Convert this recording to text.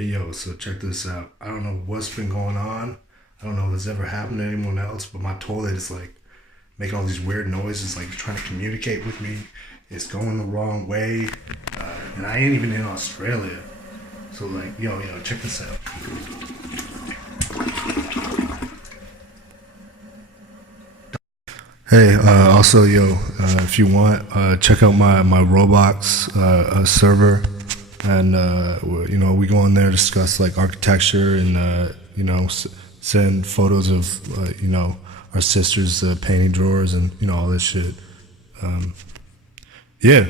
Hey yo, so check this out. I don't know what's been going on. I don't know if this ever happened to anyone else, but my toilet is like making all these weird noises, like trying to communicate with me. It's going the wrong way, and I ain't even in Australia. So like, yo, check this out. Hey, also, yo, if you want, check out my Roblox server, and we go in there discuss like architecture and send photos of our sisters' painting drawers and all this shit. Yeah.